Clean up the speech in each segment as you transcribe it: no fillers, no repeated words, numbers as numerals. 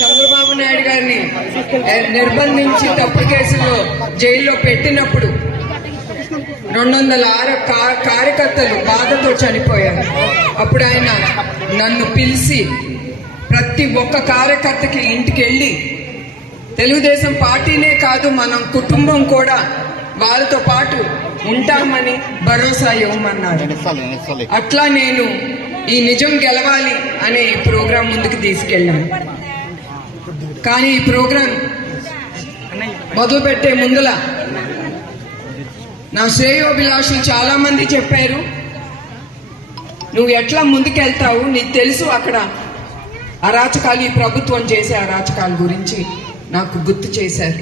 చంద్రబాబు నాయుడు గారిని నిర్బంధించి తప్పుడు కేసుల్లో జైల్లో పెట్టినప్పుడు 206 కార్యకర్తలు బాధతో చనిపోయారు. అప్పుడు ఆయన నన్ను పిలిచి ప్రతి ఒక్క కార్యకర్తకి ఇంటికి వెళ్ళి తెలుగుదేశం పార్టీనే కాదు మనం కుటుంబం కూడా వాళ్ళతో పాటు ఉంటామని భరోసా ఇవ్వమన్నారు. అట్లా నేను ఈ నిజం గెలవాలి అనే ఈ ప్రోగ్రాం ముందుకు తీసుకెళ్ళాను. కానీ ఈ ప్రోగ్రాం మొదలుపెట్టే ముందల నా శ్రేయోభిలాషులు చాలా మంది చెప్పారు, నువ్వు ఎట్లా ముందుకెళ్తావు, నీకు తెలుసు అక్కడ అరాచకాలు, ఈ ప్రభుత్వం చేసే అరాచకాల గురించి నాకు గుర్తు చేశారు.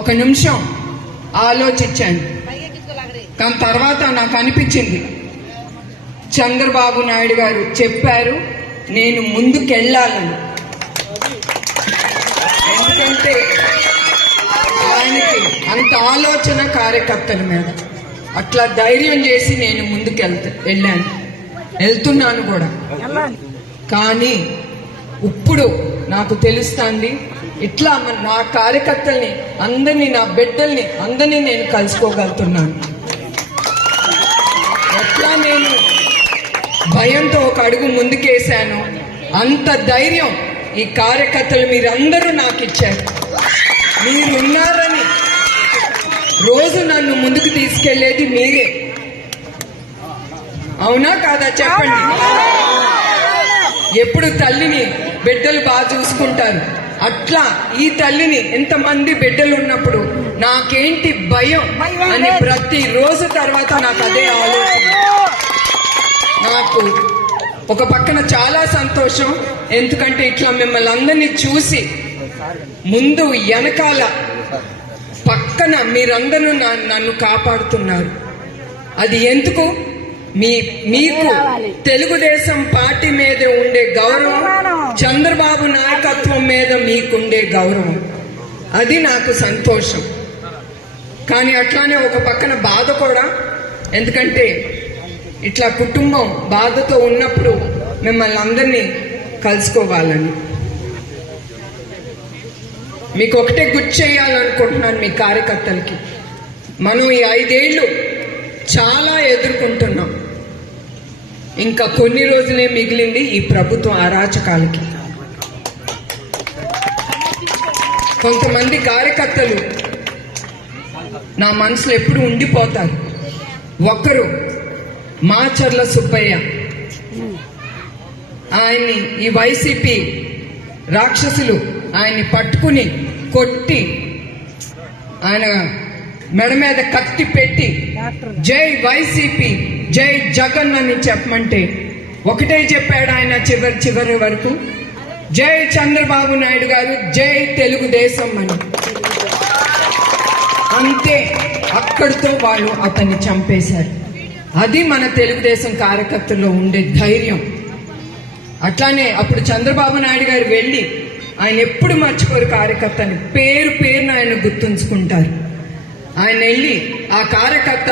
ఒక నిమిషం ఆలోచించాను. కానీ తర్వాత నాకు అనిపించింది, చంద్రబాబు నాయుడు గారు చెప్పారు నేను ముందుకెళ్ళాలని. ఎందుకంటే ఆయనకి అంత ఆలోచన కార్యకర్తల మీద. అట్లా ధైర్యం చేసి నేను వెళ్ళాను, వెళ్తున్నాను కూడా. కానీ ఇప్పుడు నాకు తెలుస్తుంది, ఇట్లా నా కార్యకర్తల్ని అందరినీ, నా బిడ్డల్ని అందరినీ నేను కలుసుకోగలుగుతున్నాను. ఎట్లా నేను భయంతో ఒక అడుగు ముందుకేశాను, అంత ధైర్యం ఈ కార్యకర్తలు మీరందరూ నాకు ఇచ్చారు. మీరున్నారని రోజు నన్ను ముందుకు తీసుకెళ్లేది మీరే. అవునా కాదా చెప్పండి? ఎప్పుడు తల్లిని బిడ్డలు బాగా చూసుకుంటారు, అట్లా ఈ తల్లిని ఎంతమంది బిడ్డలు ఉన్నప్పుడు నాకేంటి భయం అని ప్రతి రోజు తర్వాత నాకు అదే ఆలోచన. నాకు ఒక పక్కన చాలా సంతోషం, ఎందుకంటే ఇట్లా మిమ్మల్ని అందరినీ చూసి ముందు వెనకాల పక్కన మీరందరూ నన్ను కాపాడుతున్నారు. అది ఎందుకు? మీకు తెలుగుదేశం పార్టీ మీద ఉండే గౌరవం, చంద్రబాబు నాయకత్వం మీద మీకుండే గౌరవం, అది నాకు సంతోషం. కానీ అట్లానే ఒక పక్కన బాధ కూడా, ఎందుకంటే ఇట్లా కుటుంబం బాధతో ఉన్నప్పుడు మిమ్మల్ని అందరినీ కలుసుకోవాలని. మీకు ఒకటే గుర్తు చేయాలనుకుంటున్నాను మీ కార్యకర్తలకి, మనం ఈ 5 ఏళ్ళు చాలా ఎదుర్కొంటున్నాం. ఇంకా కొన్ని రోజులే మిగిలింది ఈ ప్రభుత్వం అరాచకాలకి. కొంతమంది కార్యకర్తలు నా మనసులో ఎప్పుడు ఉండిపోతారు. ఒకరు మాచర్ల సుబ్బయ్య, ఆయన్ని ఈ వైసీపీ రాక్షసులు ఆయన్ని పట్టుకుని కొట్టి ఆయన మెడ మీద కత్తి పెట్టి జై వైసీపీ జై జగన్ అని చెప్పమంటే ఒకటే చెప్పాడు ఆయన చివరి వరకు, జై చంద్రబాబు నాయుడు గారు, జై తెలుగుదేశం అని. అంతే, అక్కడితో వాళ్ళు అతన్ని చంపేశారు. అది మన తెలుగుదేశం కార్యకర్తల్లో ఉండే ధైర్యం. అట్లానే అప్పుడు చంద్రబాబు నాయుడు గారు వెళ్ళి, ఆయన ఎప్పుడు మర్చిపోరు కార్యకర్తని, పేరున ఆయన గుర్తుంచుకుంటారు. ఆయన వెళ్ళి ఆ కార్యకర్త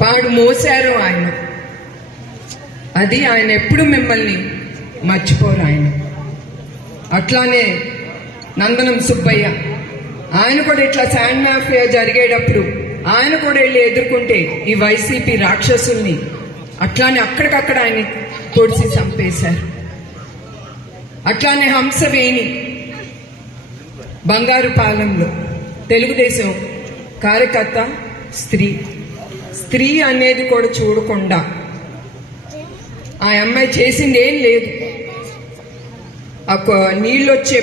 పాడు మోసారు ఆయన, అది ఆయన ఎప్పుడు మిమ్మల్ని మర్చిపోరు ఆయన. అట్లానే నందనం సుబ్బయ్య, ఆయన కూడా ఇట్లా శాండ్ మాఫియా జరిగేటప్పుడు ఆయన కూడా వెళ్ళి ఎదుర్కొంటే ఈ వైసీపీ రాక్షసుల్ని అట్లానే అక్కడికక్కడ ఆయన తొడిసి చంపేశారు. అట్లానే హంసవేణి బంగారుపాలెంలో తెలుగుదేశం కార్యకర్త, స్త్రీ అనేది కూడా చూడకుండా ఆ అమ్మాయి చేసింది ఏం లేదు. నీళ్ళు వచ్చే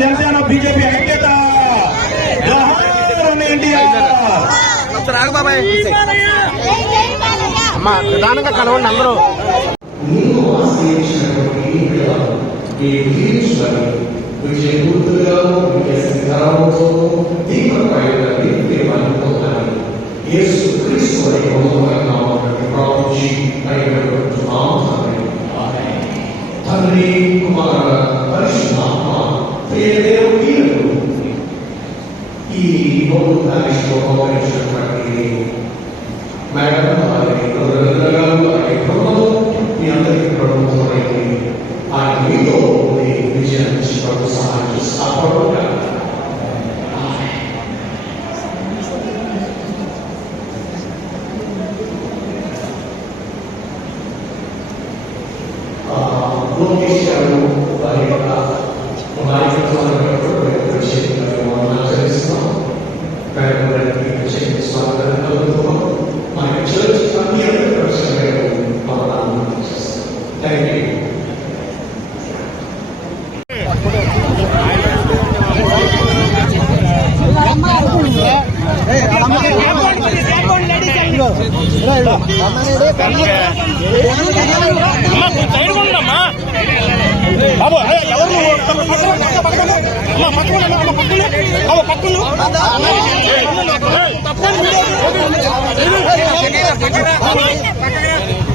జనసేన బీజేపీ ఐక్యత, జోహార్ ఇండియా. అమ్మా ప్రధానంగా కలవండి అందరూ. నీవు ఆశ్రయించినటువంటి ఈ పిల్లలు మీరు దీవించుకొని విజయ గుర్తుగాను విజయ సింగారంతో దీపపైన దీపమనుకోవాలి యేసు క్రీస్తు అనే ఉన్నతమైన నామమున ప్రార్థించి అడిగినటువంటి తండ్రి కుమార పరిశుద్ధాత్మ ప్రియ దేవుడు ఈ రోజు దానిలో ఉపయోగించినటువంటి మేడం అలాగే మీ అందరికీ ప్రభుత్వమైంది ఆయన మీతో విజయాన్ని ప్రభు సహాయం చేసి కాపాడుగా లోకేష్ గారు వారి యొక్క ఆచరిస్తున్నాం స్వాగతం కలుగుతున్నాం మన చర్చ్ అన్ని అందరి ప్రశ్నలు థ్యాంక్ యూ. బాబు ఎవరు పక్కన